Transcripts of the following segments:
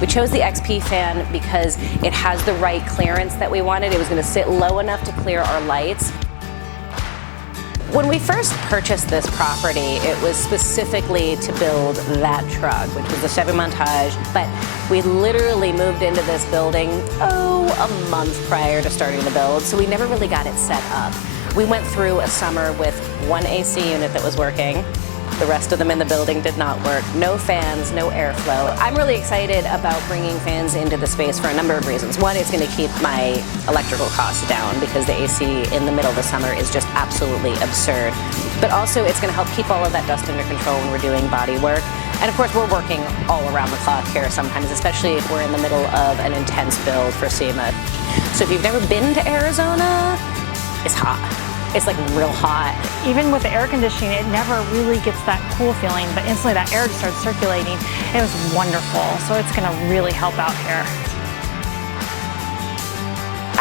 We chose the XP fan because it has the right clearance that we wanted. It was going to sit low enough to clear our lights. When we first purchased this property, it was specifically to build that truck, which was the Chevy Montage, but we literally moved into this building, a month prior to starting the build, so we never really got it set up. We went through a summer with one AC unit that was working. The rest of them in the building did not work. No fans, no airflow. I'm really excited about bringing fans into the space for a number of reasons. One, it's going to keep my electrical costs down because the AC in the middle of the summer is just absolutely absurd. But also, it's going to help keep all of that dust under control when we're doing body work. And of course, we're working all around the clock here sometimes, especially if we're in the middle of an intense build for SEMA. So if you've never been to Arizona, it's hot. It's like real hot. Even with the air conditioning, it never really gets that cool feeling, but instantly that air just starts circulating. It was wonderful, so it's gonna really help out here.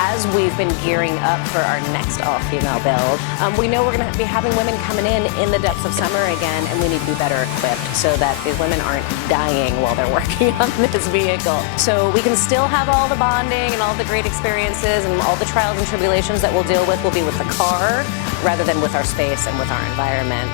As we've been gearing up for our next all-female build, we know we're going to be having women coming in the depths of summer again, and we need to be better equipped so that these women aren't dying while they're working on this vehicle. So we can still have all the bonding and all the great experiences and all the trials and tribulations that we'll deal with will be with the car rather than with our space and with our environment.